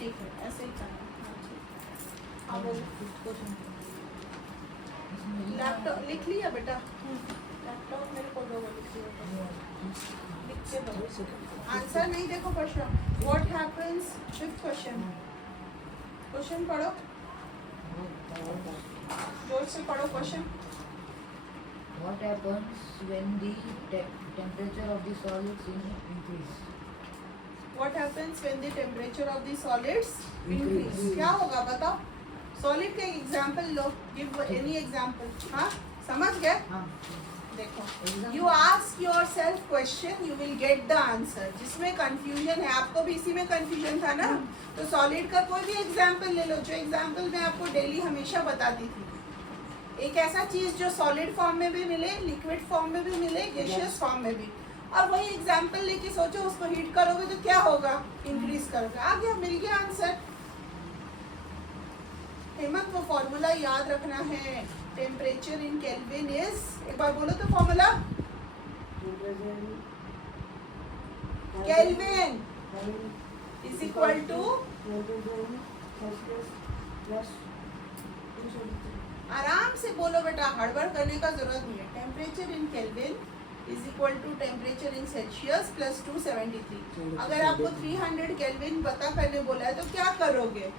ठीक है, ऐसे ही करना। हाँ, ठीक है। अब लैपटॉप लिख लिया बेटा? लैपटॉप मेरे को दो, लिख लिया, लिख के दो। आंसर नहीं देखो question. What happens, fifth question, question पढ़ो, जोर से पढ़ो question. What happens when the temperature of the solids increase? What happens when the temperature of the solids increase? क्या होगा बताओ? सॉलिड का एग्जाम्पल लो, गिव एनी एग्जाम्पल। हाँ समझ गए? हाँ देखो, you ask your self question, you will get the answer. जिसमें कंफ्यूजन है, आपको भी इसी में कंफ्यूजन था ना, तो सॉलिड का कोई भी एग्जाम्पल ले लो, जो एग्जाम्पल मैं आपको डेली हमेशा बताती थी। एक ऐसा चीज जो सॉलिड फॉर्म में भी मिले, लिक्विड फॉर्म में भी मिले, गैसियस फॉर्म में भी, और वही एग्जाम्पल लेके सोचो, उसको हीट करोगे तो क्या होगा? इंक्रीज करोगे। आ गया, मिल गया आंसर। हेमंत वो फॉर्मूला याद रखना है, टेम्परेचर इन केल्विन इज, एक बार बोलो तो formula, kelvin is equal to, आराम से बोलो बेटा, हड़बड़ करने का जरूरत नहीं है। Temperature in kelvin is equal to temperature in Celsius plus 273। अगर आपको 300 केल्विन पता करने बोला है तो क्या करोगे?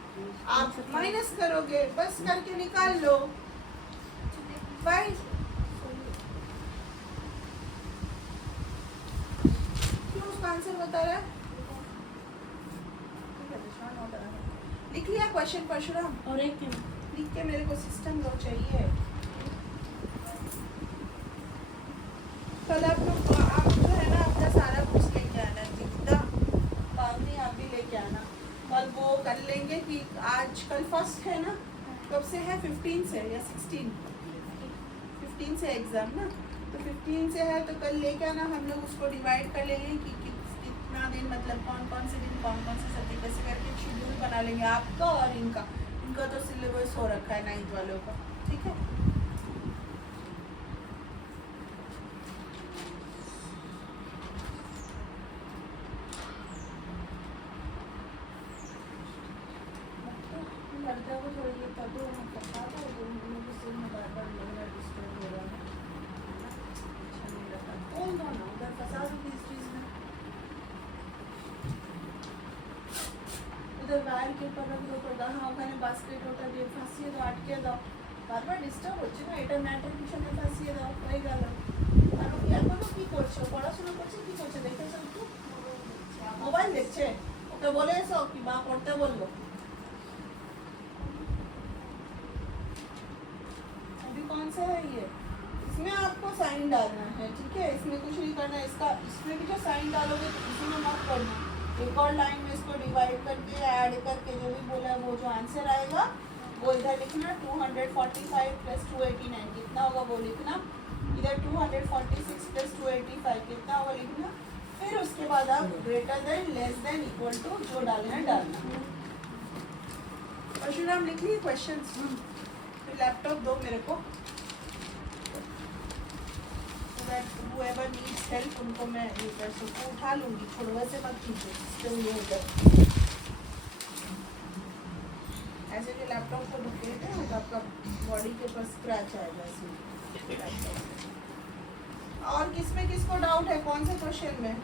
आप माइनस करोगे, बस करके निकाल लो भाई। क्यों उसका आंसर बता रहा है? लिख लिया क्वेश्चन परशुराम? और एक लिख के मेरे को सिस्टम लो चाहिए। कल आप लोग, आप जो है ना अपना सारा बुक्स लेके आना, जितना पागनी आप भी लेके आना। कल वो कर लेंगे कि आज कल फर्स्ट है ना, कब से है? 15 से या 16? 15 से एग्जाम ना, तो 15 से है तो कल लेके आना। हम लोग उसको डिवाइड कर लेंगे कि कितना दिन, मतलब कौन कौन से दिन कौन कौन से सब्जेक्ट, कैसे करके शेड्यूल बना लेंगे आपका और इनका। इनका तो सिलेबस हो रखा है 9th वालों का, ठीक है। लगता है थोड़ी ये कर दो, पता था वो मुझे सिर में बार-बार लग रहा है, डिस्टर्ब हो रहा है, अच्छा नहीं लगता। बोल दो ना, उधर फंसा दो इस चीज में, उधर वायर के ऊपर रख दो तो हाँ ওখানে বাস্কেট ওটা দিয়ে ফাঁসিয়ে দাও, আটকে দাও, বারবার ডিস্টার্ব হচ্ছে না, এটা ম্যাটের পিছনে ফাঁসিয়ে দাও, হয়ে গেল। আর এখনো কি করছো? পড়াশোনা করছে, কি করছে দেখেছো একটু? মোবাইল দেখছে? ওকে বলে এসো কি মা পড়তে বললো। अभी कौन सा है ये? इसमें आपको साइन डालना है, ठीक है, इसमें कुछ नहीं करना है। इसका इसमें भी जो साइन डालोगे तो इसमें मत करना, एक और लाइन में इसको डिवाइड करके ऐड करके जो भी बोला है वो जो आंसर आएगा वो इधर लिखना। 245 प्लस 289 कितना होगा वो लिखना। इधर 246 प्लस 285 कितना होगा लिखना। फिर उसके बाद आप greater than, less than, equal to जो डालना है डालना। परशुराम लिख लिए क्वेश्चंस? फिर लैपटॉप दो मेरे को, whoever needs help उनको मैं ये कर सकूँ, उठा लूँगी, छोड़ो वैसे मत खींचो, सिस्टम ये होगा। ऐसे जो लैपटॉप को ढकेलते हैं तो आपका बॉडी के ऊपर स्क्रैच आएगा इसमें। और किसमें किसको डाउट है? कौन से क्वेश्चन में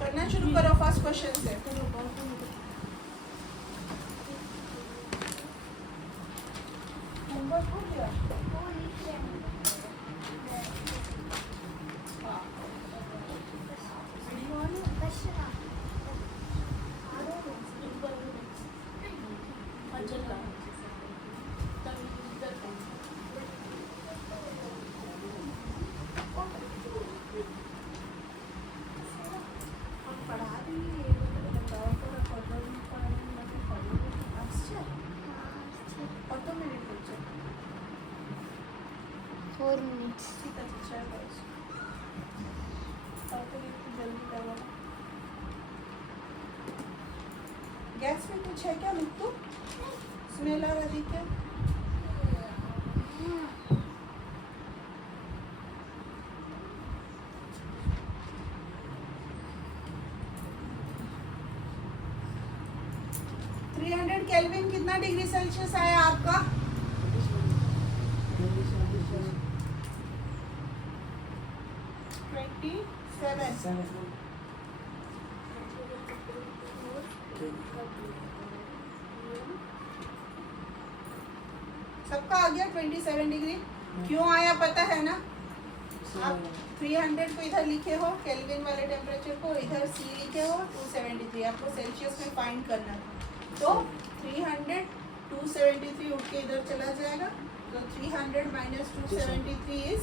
करना शुरू करो? फर्स्ट क्वेश्चन से होमवर्क हो गया? गैस में कुछ है क्या मिट्टू? स्मेल आ रही क्या? कितना डिग्री सेल्सियस आया आपका? 27। सबका आ गया 27 डिग्री। क्यों आया पता है ना? आप 300 को इधर लिखे हो, केल्विन वाले टेम्परेचर को इधर सी लिखे हो, 273 आपको सेल्सियस में फाइंड करना था। तो 300 273 उठ के इधर चला जाएगा, तो 300 minus 273 is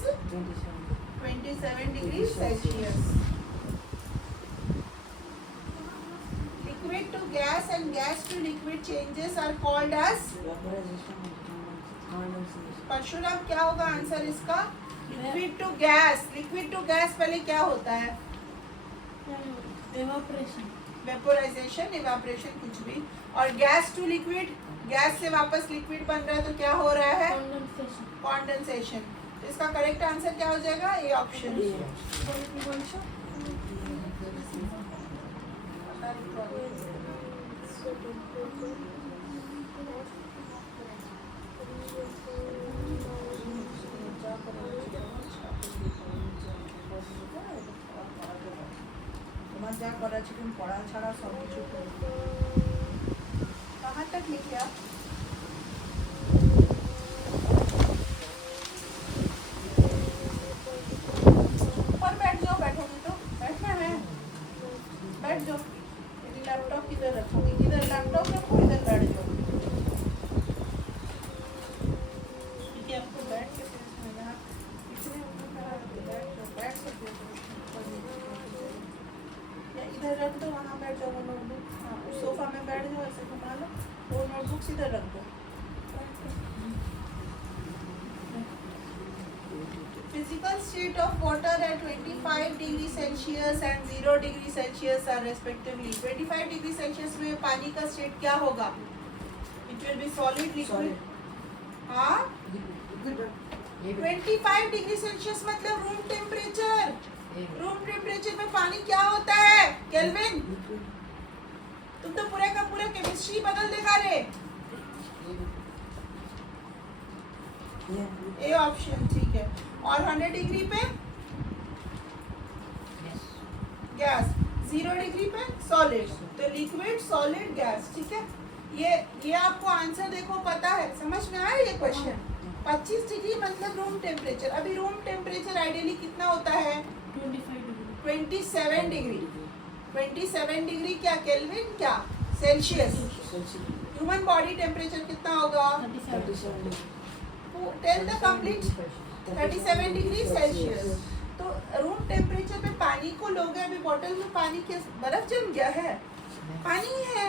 27 degree Celsius. Liquid to gas and gas to liquid changes are called as. Parshuram क्या होगा आंसर इसका? Liquid to gas. Liquid to gas पहले क्या होता है? एवापोरेशन, वेपोराइजेशन, इवापोरेशन कुछ भी। और गैस टू लिक्विड, गैस से वापस लिक्विड बन रहा है तो क्या हो रहा है? कंडेंसेशन। कॉन्डेंसेशन। तो इसका करेक्ट आंसर क्या हो जाएगा? A option. মজা করা চিকেন পড়া ছাড়া সব কিছু कहाँ तक लिखे आप? ऊपर बैठ जाओ, बैठोगे तो बैठना है, बैठ जाओ। मेरी लैपटॉप किधर रखोगी? इधर लैपटॉप रखो, इधर बैठ जाओ, क्योंकि आपको बैठ के फिर इसमें यहाँ इतने ऊपर खड़ा होके बैठ जाओ, बैठ सकते हो या इधर रख दो, वहाँ बैठ जाओ। वो नोटबुक, हाँ उस सोफा में बैठ जाओ, ऐसे घुमा लो, वो नोटबुक्स इधर रख दो। Physical state of water at 25 degree Celsius and 0 degree Celsius are respectively. 25 degree Celsius में पानी का स्टेट क्या होगा? It will be solid, liquid. हाँ, 25 डिग्री सेल्सियस मतलब रूम टेम्परेचर। रूम टेम्परेचर में पानी क्या होता है? केल्विन, तुम तो पूरे का पूरा केमिस्ट्री बदल देगा रे। ए ऑप्शन ठीक है। और 100 डिग्री पे गैस, 0 डिग्री पे सॉलिड। तो लिक्विड, सॉलिड, गैस, ठीक है। ये आपको आंसर देखो पता है, समझ में आया ये क्वेश्चन? 25 डिग्री मतलब रूम टेम्परेचर। अभी रूम टेम्परेचर आइडियली कितना होता है? 27 डिग्री। 27 डिग्री क्या केल्विन, क्या सेल्सियस? ह्यूमन बॉडी टेम्परेचर कितना होगा? Tell the complete. 37 degree Celsius. तो रूम टेम्परेचर पे पानी को लोगे, अभी बॉटल में पानी के बर्फ जम गया है, पानी है।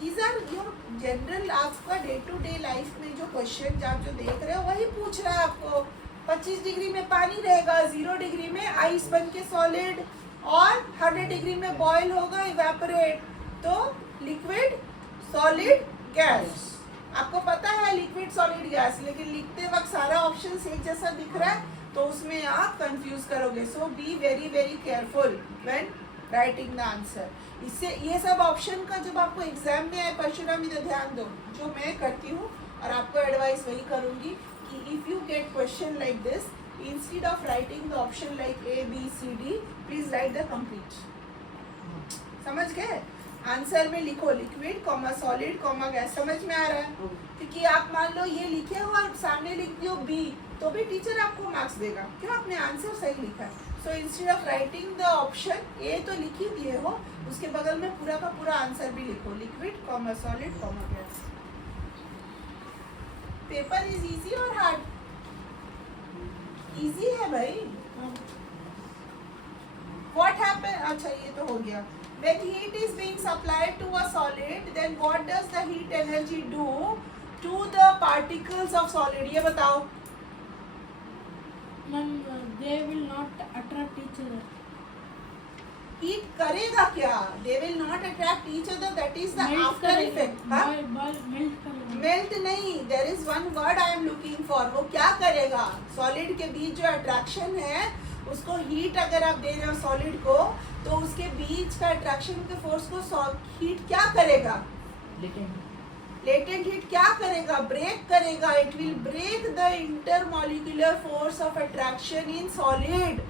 दीज आर योर जनरल, आपका डे टू डे लाइफ में जो क्वेश्चन आप जो देख रहे हो वही पूछ रहा है आपको। 25 डिग्री में पानी रहेगा, 0 डिग्री में आइस बन के सॉलिड, और 100 डिग्री में बॉयल होगा, इवेपोरेट। तो लिक्विड, सॉलिड, गैस। आपको पता है लिक्विड, सॉलिड, गैस, लेकिन लिखते वक्त सारा ऑप्शन एक जैसा दिख रहा है तो उसमें आप कंफ्यूज करोगे। So be very very careful when writing the answer. इससे ये सब ऑप्शन का जब आपको एग्जाम में आए परशुराम, इधर ध्यान दो, जो मैं करती हूँ और आपको एडवाइस वही करूँगी कि if you get question like this, instead of writing the option like A, B, C, D, please right the complete. समझ गए? आंसर में लिखो liquid, comma solid, comma gas. समझ में आ रहा है? क्योंकि आप मान लो ये लिखे हो और सामने लिख दियो बी, तो भी टीचर आपको मार्क्स देगा, क्यों? आपने आंसर सही लिखा है। So instead of writing the option A तो लिख ही दिए हो, उसके बगल में पूरा का पूरा आंसर भी लिखो, liquid, comma solid, comma gas. Paper is easy और हार्ड? इजी है भाई। What happen? अच्छा ये तो हो गया। When heat is being supplied to a solid, then what does the heat energy do to the particles of solid? ये बताओ। Ma'am, they will not attract each other. Heat करेगा क्या? They will not attract each other. That is the after effect. हाँ? Melt करेगा। Melt नहीं। There is one word I am looking for. वो क्या करेगा? Solid के बीच जो attraction है, उसको हीट अगर आप दे रहे हो सॉलिड को, तो उसके बीच का अट्रैक्शन के फोर्स को हीट क्या करेगा? लेटेंट हीट क्या करेगा, ब्रेक करेगा, it will break the intermolecular force of attraction in solid,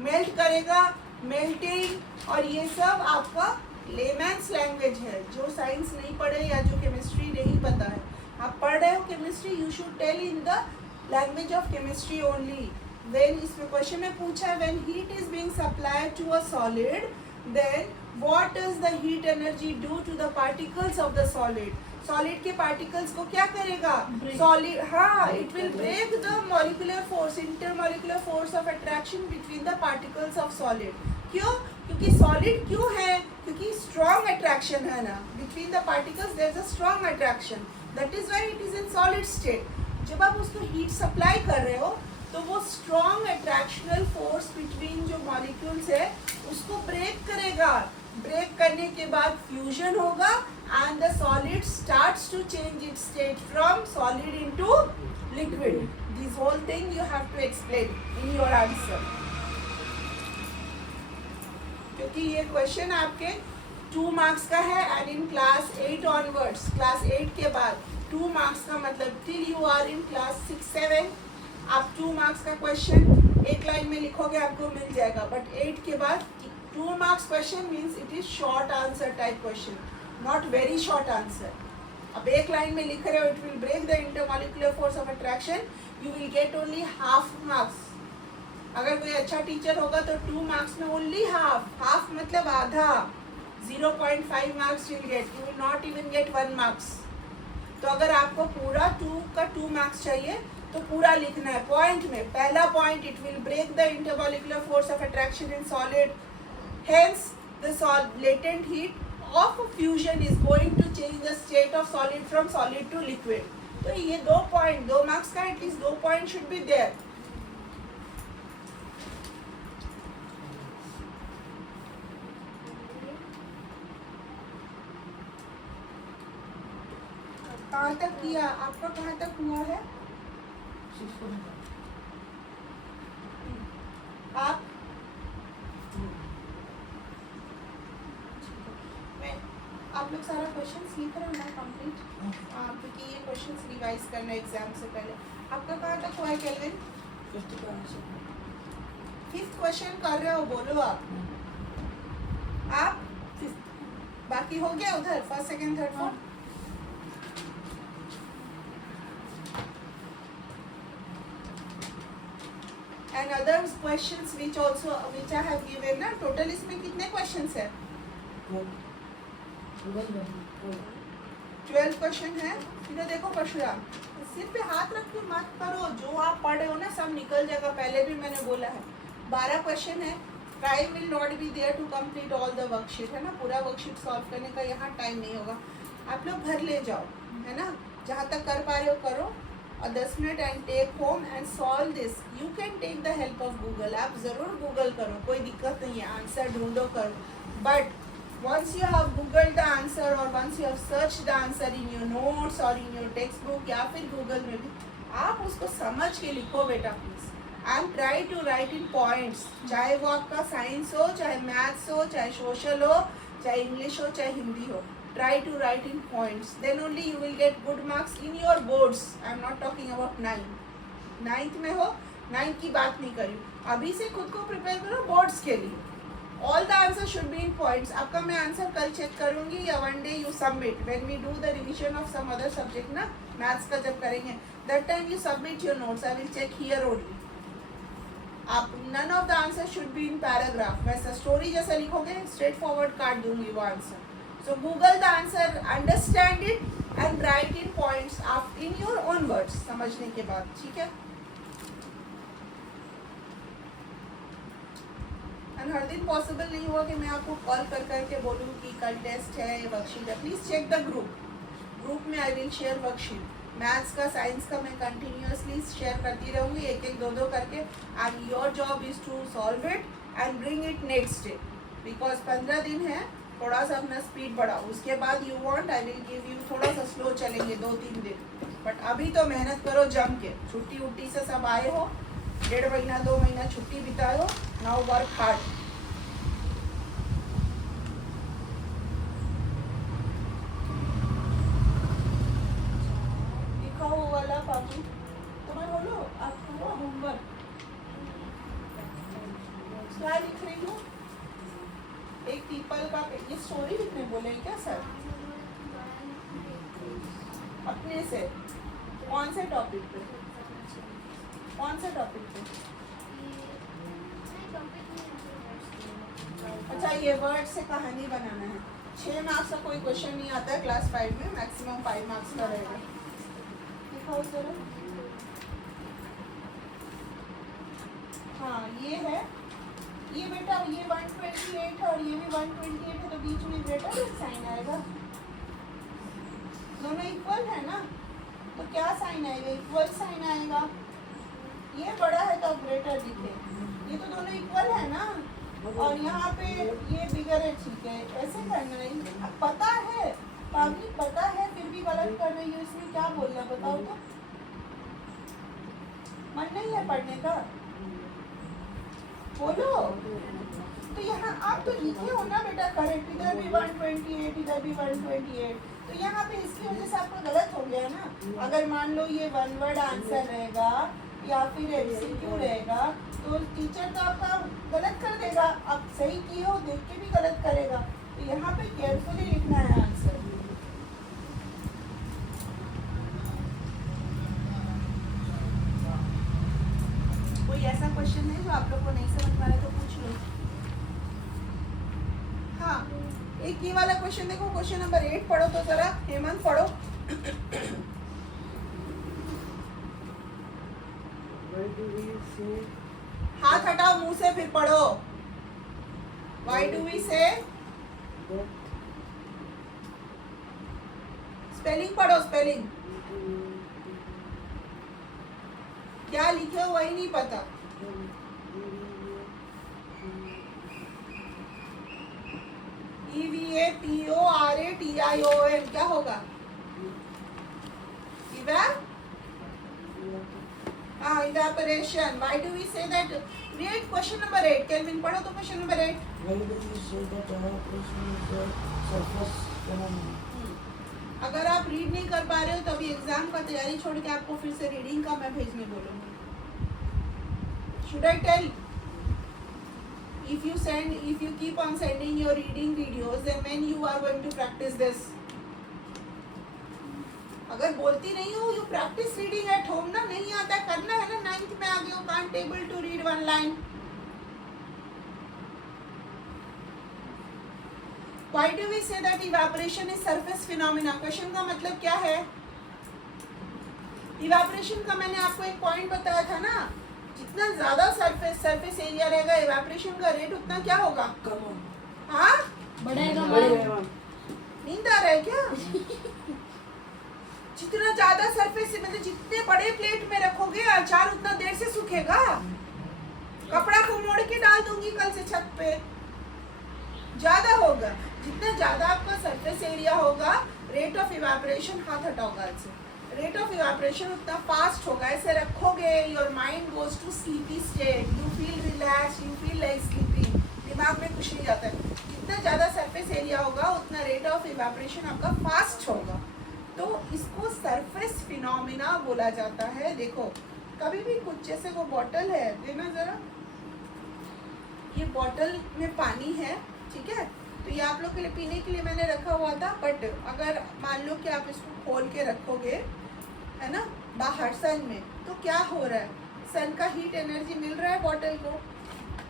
melt करेगा, मेल्टिंग, और ये सब आपका लेमैन्स लैंग्वेज है। जो साइंस नहीं पढ़े या जो केमिस्ट्री नहीं पता है, आप पढ़ रहे हो chemistry, you should tell in the language of chemistry only. When इसमें क्वेश्चन में पूछा है when heat is being supplied to a solid, then what does the heat energy do to the particles of the solid. Solid के particles को क्या करेगा, solid, हाँ, it will break the molecular force, intermolecular force of attraction between the particles of solid. क्यों, क्योंकि solid क्यों है, क्योंकि स्ट्रॉन्ग अट्रैक्शन है ना between the particles, there is a strong attraction, that is why it is in solid state. जब आप उसको हीट सप्लाई कर रहे हो तो वो स्ट्रॉन्ग अट्रैक्शनल फोर्स बिटवीन जो मॉलिक्यूल्स है उसको ब्रेक करेगा। ब्रेक करने के बाद फ्यूजन होगा and the solid starts to change its state from solid into liquid. This whole thing you have to explain in your answer. क्योंकि ये क्वेश्चन आपके 2 मार्क्स का है and in class 8 onwards, class 8 के बाद 2 मार्क्स का मतलब till you are in class 6-7 आप 2 मार्क्स का क्वेश्चन एक लाइन में लिखोगे आपको मिल जाएगा, बट 8 के बाद 2 marks question means it is short answer type question, not very short answer. अब एक लाइन में लिख रहे हो it will break the intermolecular force of attraction, you will get only half marks. अगर कोई अच्छा टीचर होगा तो 2 मार्क्स में ओनली हाफ, हाफ मतलब आधा, 0.5 marks will get, you will not even get 1 marks. तो अगर आपको पूरा 2 का 2 मार्क्स चाहिए तो पूरा लिखना है पॉइंट में। पहला point, it will break the intermolecular force of attraction in solid, hence the latent heat of fusion is going to change the state of solid from solid to liquid. तो ये 2 point, 2 marks का at least 2 point should be there. कहाँ तक किया आपका, कहाँ तक हुआ है 6.1. आप आप लोग सारा क्वेश्चंस लिख रहे हो ना कंप्लीट, क्योंकि ये क्वेश्चंस रिवाइज करना एग्जाम से पहले। आपका कहाँ तक हुआ है केल्विन? 5th क्वेश्चन कर रहे हो, बोलो आप 5th, बाकी हो गया उधर 1st, 2nd, 3rd, 4th। And other questions which also which I have given ना, टोटल इसमें कितने क्वेश्चंस है? 12 क्वेश्चन है। फिर देखो परशुराम, सिर पे हाथ रख के मत करो, जो आप पढ़े हो ना सब निकल जाएगा, पहले भी मैंने बोला है। 12 क्वेश्चन है, time will not be there to complete all the worksheet, है ना, पूरा वर्कशीट सॉल्व करने का यहाँ टाइम नहीं होगा। आप लोग घर ले जाओ, है ना, जहाँ तक कर पा रहे हो करो, और 10 minute and take home and solve this. You can take the help of Google, आप ज़रूर गूगल करो, कोई दिक्कत नहीं है, आंसर ढूंढो करो, but once you have googled the answer or once you have searched the answer in your notes or in your textbook या फिर गूगल में भी, आप उसको समझ के लिखो बेटा please, and try to write in points, चाहे वो आपका साइंस हो, चाहे मैथ्स हो, चाहे सोशल हो, चाहे इंग्लिश हो, चाहे हिंदी हो, try to write in points, then only you will get good marks in your boards. I am not talking about 9th में हो, 9th की बात नहीं करी, अभी से खुद को प्रिपेयर करो बोर्ड्स के लिए। All the answers should be in points. आपका मैं आंसर कल चेक करूँगी या one day you submit when we do the revision of some other subject ना, मैथ्स का जब करेंगे, that time you submit your notes. I will check here only. आप none of the answers should be in paragraph. वैसा story जैसा लिखोगे straight forward काट दूँगी वो answer. So Google the answer, understand it and write in points in your own words. समझने के बाद, ठीक है? हर दिन पॉसिबल नहीं हुआ कि मैं आपको कॉल कर करके बोलूँ कि कल टेस्ट है, वर्कशीट है। प्लीज़ चेक द ग्रुप में I will share worksheet. Maths का, साइंस का मैं कंटिन्यूसली शेयर करती रहूँगी, एक 2 करके, and your job is to solve it and bring it next day, because 15 दिन है, थोड़ा सा अपना स्पीड बढ़ाओ। उसके बाद you want I will give you, थोड़ा सा स्लो चलेंगे 2-3 दिन, बट अभी तो मेहनत करो जम के। छुट्टी उट्टी से सब आए हो, 1.5 महीना 2 महीना छुट्टी बिताए हो, नाउ वर्क हार्ड। क्या लिख रही हूँ? एक पीपल का ये स्टोरी लिखने बोले हैं क्या सर? अपने से कौन से टॉपिक पे? कौन से टॉपिक पे? अच्छा, ये वर्ड से कहानी बनाना है। 6 मार्क्स का कोई क्वेश्चन नहीं आता है क्लास 5 में, मैक्सिमम 5 मार्क्स का रहेगा। दिखाओ जरा। हाँ ये है, ये बेटा ये 128 और ये भी 128 है, तो बीच में ग्रेटर साइन आएगा। दोनों इक्वल है ना, तो क्या साइन आएगा? इक्वल साइन आएगा। ये बड़ा है तो ग्रेटर दिखे, ये तो दोनों इक्वल है ना, और यहाँ पे ये बिगर है, ठीक है। ऐसे करना है, अब पता है पागली, पता है फिर भी गलत कर रही हो, इसमें क्या बोलना बताओ तो? मन नहीं है पढ़ने का, बोलो। तो यहाँ आप तो लिखे हो ना बेटा करेक्ट, इधर भी 128 इधर भी 128, तो यहाँ पे इसकी वजह से आपका गलत हो गया ना। अगर मान लो ये वन वर्ड आंसर रहेगा या फिर एमसीक्यू रहेगा, तो टीचर तो आपका गलत कर देगा। आप सही किए हो देख के भी गलत करेगा, तो यहाँ पे केयरफुली लिखना है आंसर। कोई ऐसा क्वेश्चन है जो आप लोग को नहीं समझ पा रहे तो पूछ लो। हाँ, एक ये वाला क्वेश्चन देखो, क्वेश्चन नंबर 8 पढ़ो तो जरा, हेमंत पढ़ो। हाथ हटाओ मुंह से, फिर पढ़ो। Why do we say? Spelling पढ़ो, स्पेलिंग क्या लिखे हो वही नहीं पता। EVAPORATION क्या होगा? Evaporation. Why do we say that? Read question number 8. Kelvin पढ़ो तो question number 8. Why do we say that evaporation is a surface phenomenon? अगर आप रीड नहीं कर पा रहे हो तो अभी एग्जाम का तैयारी छोड़ के आपको फिर से रीडिंग का मैं भेजने बोलूँगी। Should I tell? If you keep on sending your reading videos, then when you are going to practice this? अगर बोलती नहीं हो, you practice reading at home ना, नहीं आता करना है ना, 9th में आ गए हो, can't able to read one line. Why do we say that evaporation is surface phenomena? Question का मतलब क्या है? इवेपोरेशन का मैंने आपको एक पॉइंट बताया था ना, जितना ज्यादा सरफेस एरिया रहेगा इवेपोरेशन का रेट उतना क्या होगा? कम। हाँ, बढ़ेगा। नींद आ रहा है क्या? जितना ज्यादा सरफेस मतलब जितने बड़े प्लेट में रखोगे अचार उतना देर से सूखेगा। कपड़ा को मोड़ के डाल दूंगी कल से छत पे, ज्यादा होगा। जितना ज्यादा आपका सरफेस एरिया होगा, रेट ऑफ इवेपोरेशन, हाथ हटाओ गाल से, रेट ऑफ इवेपोरेशन उतना फास्ट होगा। ऐसे रखोगे, your mind goes to sleepy state, you feel relax, you feel like sleeping, दिमाग में कुछ नहीं जाता है। जितना ज़्यादा सरफेस एरिया होगा उतना रेट ऑफ इवेपोरेशन आपका फास्ट होगा, तो इसको सरफेस फिनोमिना बोला जाता है। देखो कभी भी कुछ, जैसे वो बॉटल है, देखना ज़रा, ये बॉटल में पानी है, ठीक है, तो ये आप लोग के लिए पीने के लिए मैंने रखा हुआ था, बट अगर मान लो कि आप इसको खोल के रखोगे, है ना, बाहर सन में, तो क्या हो रहा है? सन का हीट एनर्जी मिल रहा है बॉटल को,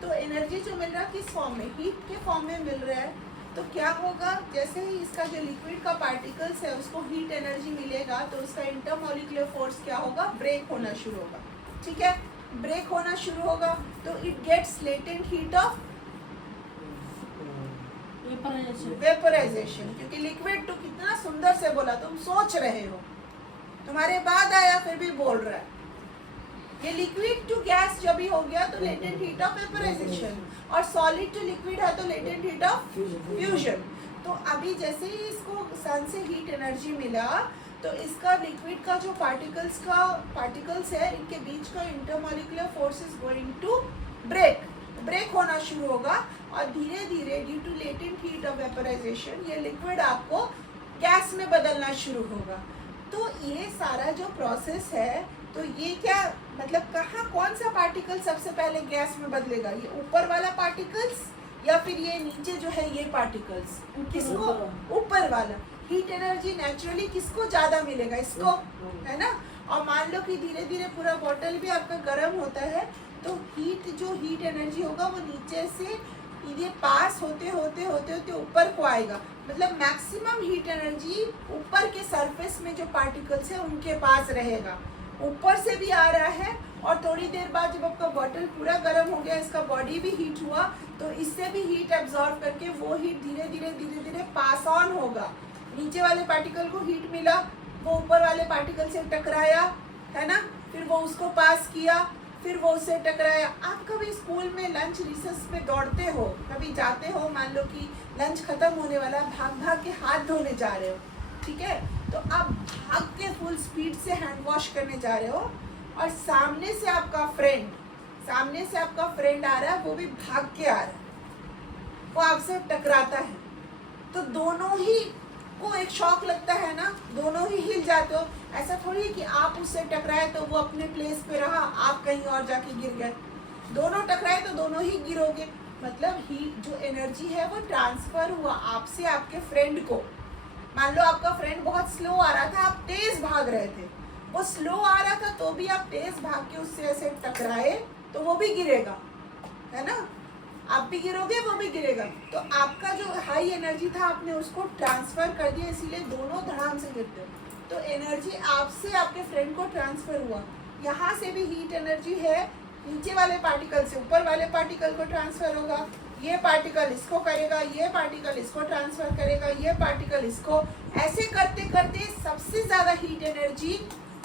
तो एनर्जी जो मिल रहा है किस फॉर्म में? हीट के फॉर्म में मिल रहा है। तो क्या होगा, जैसे ही इसका जो लिक्विड का पार्टिकल्स है उसको हीट एनर्जी मिलेगा, तो उसका इंटरमोलिकुलर फोर्स क्या होगा? ब्रेक होना शुरू होगा, ठीक है। ब्रेक होना शुरू होगा तो it gets latent heat of vaporisation, क्योंकि लिक्विड तो कितना सुंदर से बोला, तुम सोच रहे हो, तुम्हारे बाद आया फिर भी बोल रहा है। ये लिक्विड टू गैस जब भी हो गया तो लेटेंट हीट ऑफ वेपराइजेशन, और सॉलिड टू लिक्विड है तो लेटेंट हीट ऑफ फ्यूजन। तो अभी जैसे ही इसको सन से हीट एनर्जी मिला, तो इसका लिक्विड का जो पार्टिकल्स है, इनके बीच का intermolecular force is going to break होना शुरू होगा, और धीरे धीरे due to latent heat of vaporisation ये लिक्विड आपको गैस में बदलना शुरू होगा। तो ये सारा जो प्रोसेस है, तो ये क्या मतलब कहाँ कौन सा पार्टिकल सबसे पहले गैस में बदलेगा, ये ऊपर वाला पार्टिकल्स या फिर ये नीचे जो है ये पार्टिकल्स, किसको, ऊपर वाला। हीट एनर्जी नेचुरली किसको ज्यादा मिलेगा, इसको, है ना। और मान लो कि धीरे धीरे पूरा बॉटल भी आपका गर्म होता है, तो हीट एनर्जी होगा वो नीचे से ये पास होते होते होते होते ऊपर को आएगा। मतलब मैक्सिमम हीट एनर्जी ऊपर के सरफेस में जो पार्टिकल्स है उनके पास रहेगा। ऊपर से भी आ रहा है और थोड़ी देर बाद जब आपका बॉटल पूरा गर्म हो गया, इसका बॉडी भी हीट हुआ, तो इससे भी हीट एब्जॉर्ब करके वो हीट धीरे धीरे पास ऑन होगा। नीचे वाले पार्टिकल को हीट मिला, वो ऊपर वाले पार्टिकल से टकराया, है ना, फिर वो उसको पास किया, फिर वो उससे टकराया। आप कभी स्कूल में लंच रिसेस में दौड़ते हो, कभी जाते हो, मान लो कि लंच खत्म होने वाला, भाग भाग के हाथ धोने जा रहे हो, ठीक है, तो आप भाग के फुल स्पीड से हैंड वॉश करने जा रहे हो और सामने से आपका फ्रेंड आ रहा है, वो भी भाग के आ रहा है, वो आपसे टकराता है, तो दोनों ही को एक शॉक लगता है ना, दोनों ही हिल जाते हो। ऐसा थोड़ी है कि आप उससे टकराए तो वो अपने प्लेस पे रहा, आप कहीं और जाके गिर गए। दोनों टकराए तो दोनों ही गिरोगे। मतलब हीट जो एनर्जी है वो ट्रांसफर हुआ आपसे आपके फ्रेंड को। मान लो आपका फ्रेंड बहुत स्लो आ रहा था, आप तेज भाग रहे थे, वो स्लो आ रहा था तो भी आप तेज भाग के उससे ऐसे टकराए तो वो भी गिरेगा, है ना, आप भी गिरोगे, वो भी गिरेगा। तो आपका जो हाई एनर्जी था आपने उसको ट्रांसफर कर दिया, इसीलिए दोनों धड़ाम से गिरते हो। तो एनर्जी आपसे आपके फ्रेंड को ट्रांसफर हुआ। यहाँ से भी हीट एनर्जी है, नीचे वाले पार्टिकल से ऊपर वाले पार्टिकल को ट्रांसफर होगा। ये पार्टिकल इसको करेगा, ये पार्टिकल इसको ट्रांसफर करेगा, ये पार्टिकल इसको, ऐसे करते करते सबसे ज़्यादा हीट एनर्जी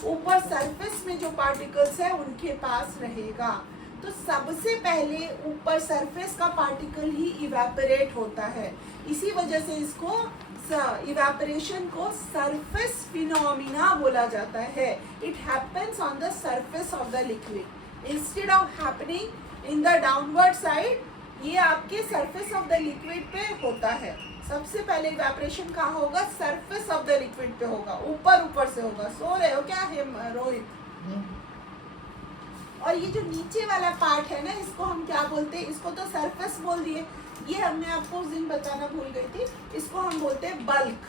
ऊपर सरफेस में जो पार्टिकल्स है उनके पास रहेगा। तो सबसे पहले ऊपर सरफेस का पार्टिकल ही इवेपोरेट होता है, इसी वजह से इसको इवेपोरेशन को सरफेस फिनोमिना बोला जाता है। It happens on the surface of the liquid instead of happening in the downward side. ये आपके सरफेस ऑफ द लिक्विड पे होता है। सबसे पहले इवेपोरेशन कहाँ होगा, सरफेस ऑफ द लिक्विड पे होगा, ऊपर से होगा। सो रहे हो क्या है रोहित? और ये जो नीचे वाला पार्ट है ना, इसको हम क्या बोलते हैं, इसको तो सरफेस बोल दिए, ये हमने आपको उस दिन बताना भूल गई थी, इसको हम बोलते हैं बल्क,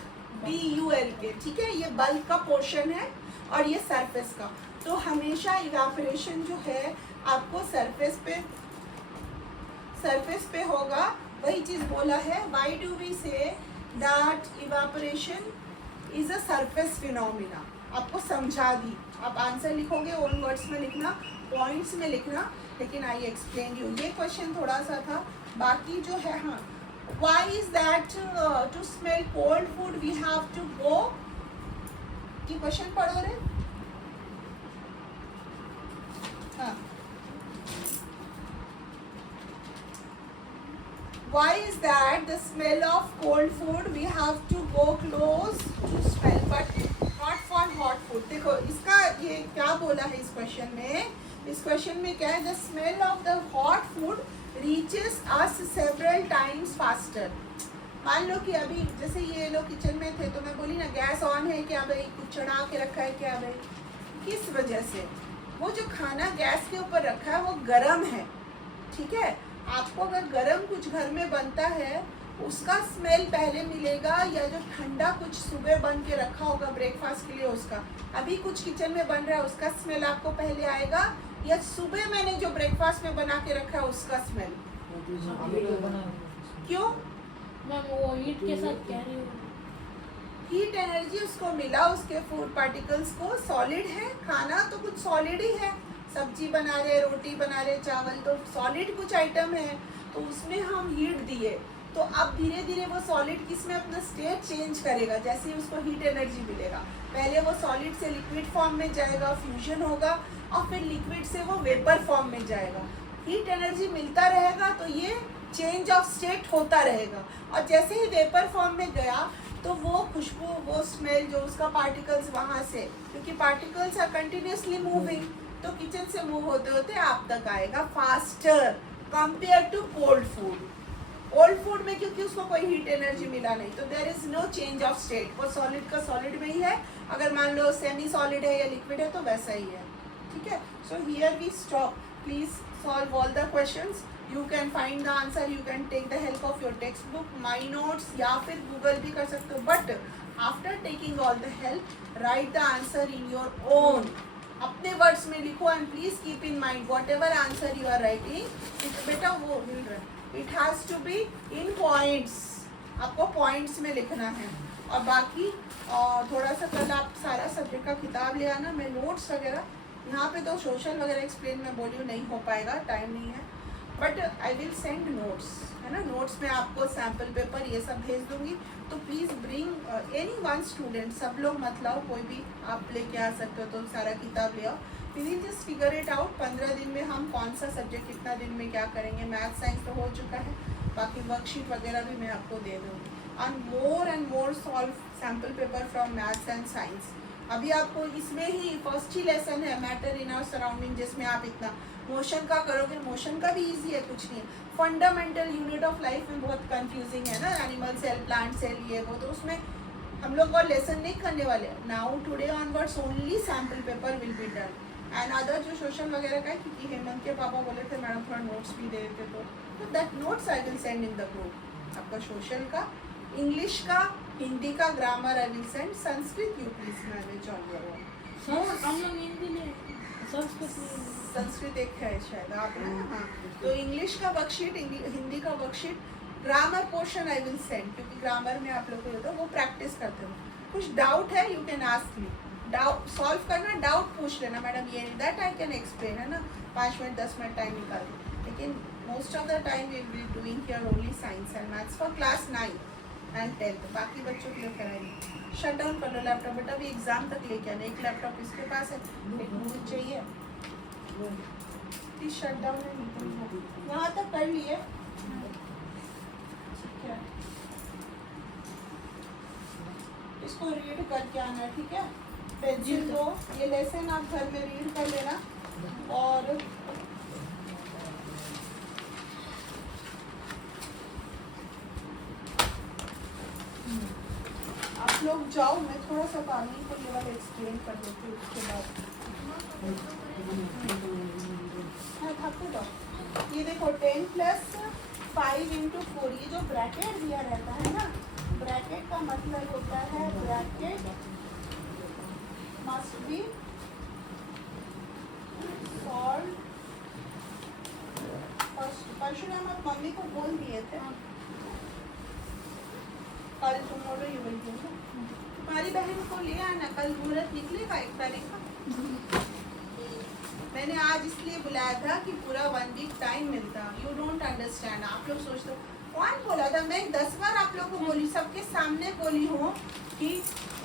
BULK, ठीक है। ये बल्क का पोर्शन है और ये सरफेस का। तो हमेशा इवेपोरेशन जो है आपको सरफेस पे होगा। वही चीज बोला है, why do we say that evaporation is a surface phenomena. आपको समझा दी, आप आंसर लिखोगे ओन वर्ड्स में लिखना, पॉइंट्स में लिखना, लेकिन आई एक्सप्लेन यू। ये क्वेश्चन थोड़ा सा था, बाकी जो है, हाँ, why is that to smell cold food we have to go, ये क्वेश्चन पढ़ो रे। हाँ, why is that the smell of cold food we have to go close to smell but not for hot food। देखो इसका ये क्या बोला है इस क्वेश्चन में, इस क्वेश्चन में क्या है, the smell of the hot food reaches us several times faster। मान लो कि अभी जैसे ये लोग किचन में थे तो मैं बोली ना गैस ऑन है क्या भाई, कुछ चढ़ा के रखा है क्या भाई, किस वजह से, वो जो खाना गैस के ऊपर रखा है वो गर्म है, ठीक है। आपको अगर गर्म कुछ घर में बनता है उसका स्मेल पहले मिलेगा, या जो ठंडा कुछ सुबह बन के रखा होगा ब्रेकफास्ट के लिए उसका, अभी कुछ किचन में बन रहा है उसका स्मेल आपको पहले आएगा, या सुबह मैंने जो ब्रेकफास्ट में बना के रखा है उसका स्मेल। क्यों? मैम वो हीट के साथ कह रही हूँ, हीट एनर्जी उसको मिला, उसके फूड पार्टिकल्स को, सॉलिड है खाना तो कुछ सॉलिड ही है, सब्जी बना रहे, रोटी बना रहे, चावल तो सॉलिड कुछ आइटम है, तो उसमें हम हीट दिए, तो अब धीरे धीरे वो सॉलिड किसमें अपना स्टेट चेंज करेगा, जैसे उसको हीट एनर्जी मिलेगा, पहले वो सॉलिड से लिक्विड फॉर्म में जाएगा, फ्यूजन होगा, और फिर लिक्विड से वो वेपर फॉर्म में जाएगा। हीट एनर्जी मिलता रहेगा तो ये चेंज ऑफ स्टेट होता रहेगा, और जैसे ही वेपर फॉर्म में गया तो वो खुशबू, वो स्मेल, जो उसका पार्टिकल्स वहाँ से, क्योंकि पार्टिकल्स आर कंटिन्यूसली मूविंग, तो किचन से मूव होते होते आप तक आएगा faster compare to cold food. Cold food में क्योंकि उसको कोई हीट एनर्जी मिला नहीं, तो there is no change of state, वो सॉलिड का सॉलिड में ही है, अगर मान लो सेमी सॉलिड है या लिक्विड है तो वैसा ही है। ठीक है. So here we stop. Please solve all the questions. You can find the answer. You can take the help of your textbook, my notes, या फिर Google भी कर सकते हो. But after taking all the help, write the answer in your own. अपने words में लिखो and please keep in mind whatever answer you are writing बेटा वो it has to be in points. आपको पॉइंट्स में लिखना है. और बाकी थोड़ा सा कल आप सारा सब्जेक्ट का किताब ले आना. मैं नोट्स वगैरह यहाँ पे तो सोशल वगैरह एक्सप्लेन मैं बोली हूँ नहीं हो पाएगा, टाइम नहीं है. But I will send notes, है ना. नोट्स में आपको सैम्पल पेपर ये सब भेज दूंगी. तो please bring any one student. सब लोग मत लाओ, कोई भी आप लेके आ सकते हो. तो सारा किताब ले आओ. We will just figure it out. 15 दिन में हम कौन सा सब्जेक्ट कितना दिन में क्या करेंगे. मैथ साइंस तो हो चुका है, बाकी वर्कशीट वगैरह भी मैं आपको दे दूँगी. And more solve sample paper from maths and science. अभी आपको इसमें ही फर्स्ट ही लेसन है मैटर इन आवर सराउंडिंग, जिसमें आप इतना मोशन का करोगे. मोशन का भी इजी है, कुछ नहीं है. फंडामेंटल यूनिट ऑफ लाइफ में बहुत कंफ्यूजिंग है ना, एनिमल सेल, प्लांट सेल, ये वो. तो उसमें हम लोग और लेसन नहीं करने वाले. Now today onwards only sample paper will be done. And other जो सोशल वगैरह का है, क्योंकि हेमंत के पापा बोले थे मैडम थोड़ा नोट्स भी दे देते, तो that notes I will send in the group. आपका सोशल का, इंग्लिश का, हिंदी का grammar I will send. Sanskrit you please manage on your own. हम लोग हिंदी में संस्कृत में संस्कृत एक है शायद आप ना. हाँ, तो इंग्लिश का वर्कशीट, हिंदी का worksheet, grammar portion I will send, क्योंकि ग्रामर में आप लोग को होता है वो प्रैक्टिस करते हो. कुछ डाउट है you can ask me. Doubt solve करना, डाउट पूछ लेना मैडम ये दैट आई कैन एक्सप्लेन, है ना. 5 मिनट 10 मिनट टाइम निकाल दो. लेकिन most of the time we will doing here only science and maths for class 9 and 10. बाकी बच्चों के लिए कराएंगे. शट डाउन कर लो लैपटॉप बेटा, अभी एग्जाम तक लेके आना. एक लैपटॉप इसके पास है, एक मुझे चाहिए. प्लीज शट डाउन है, यहाँ तक कर लिए. ठीक है, इसको रीड करके आना, ठीक है. पेंसिल दो. ये लेसन आप घर में रीड कर लेना. और आप लोग जाओ, मैं थोड़ा सा पानी को ये वाला एक्सप्लेन कर देती हूँ. उसके बाद हाँ थक जाओ. ये देखो 10 + 5 × 4, ये जो ब्रैकेट दिया रहता है ना, ब्रैकेट का मतलब होता है bracket must be solve first. Parshuram आप मम्मी को बोल दिए थे कल टुमारो यू विल डू. तुम्हारी बहन को ले आना, कल मुहूर्त निकलेगा 1 तारीख का. मैंने आज इसलिए बुलाया था कि पूरा 1 वीक टाइम मिलता. You don't understand. आप लोग सोचते हो कौन बोला था. मैं 10 बार आप लोग को बोली, सबके सामने बोली हूँ कि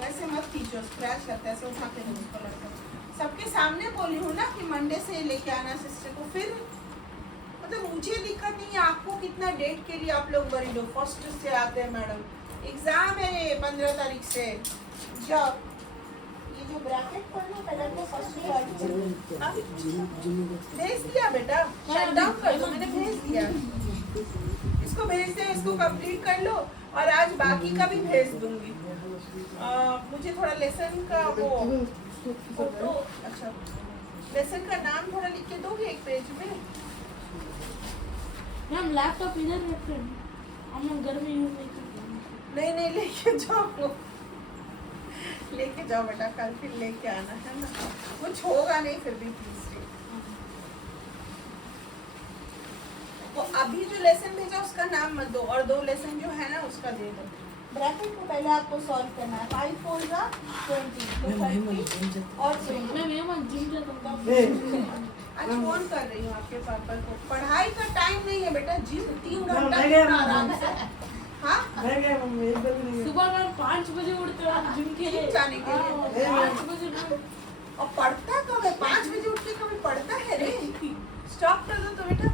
वैसे मत खींचो, स्क्रैच करता है, ऐसे उठा के उसको लगता है. सबके सामने बोली हूँ ना कि मंडे से लेके आना सिस्टर को. फिर मतलब मुझे दिक्कत नहीं है, आपको कितना डेट के लिए आप लोग वरीड हो. फर्स्ट से आते हैं मैडम, एग्जाम है 15 तारीख से. जब ये जो ब्रैकेट पढ़ना पहले तो फर्स्ट भेज दिया बेटा. शट डाउन कर दो, मैंने भेज दिया. इसको भेज दे, इसको कंप्लीट कर लो. और आज बाकी का भी भेज दूंगी. मुझे थोड़ा लेसन का वो फोटो, अच्छा लेसन का नाम थोड़ा लिख के दोगे एक पेज में. मैम लैपटॉप इधर रखते हैं, हम लोग घर में यूज नहीं करते. नहीं लेके जाओ, लेके जाओ बेटा, कल फिर लेके आना, है ना. कुछ होगा नहीं फिर भी प्लीज. वो अभी जो लेसन भेजा उसका नाम मत दो, और 2 लेसन जो है ना उसका दे दो. ब्रैकेट को पहले आपको सॉल्व करना है. 5 × 4 = 20, तो 30 और 20. मैं मेहमान जिम जाता हूँ. आज फोन कर रही हूँ आपके पापा को. पढ़ाई का टाइम नहीं है बेटा, जिम 3 मैं घंटा गया, आराम से. हाँ सुबह मैं 5 बजे उठते हूँ जिम के लिए जाने के लिए. 5 बजे ना. और पढ़ता कब है? 5 बजे उठ के कभी पढ़ता है रे. स्टॉप कर दो तो बेटा.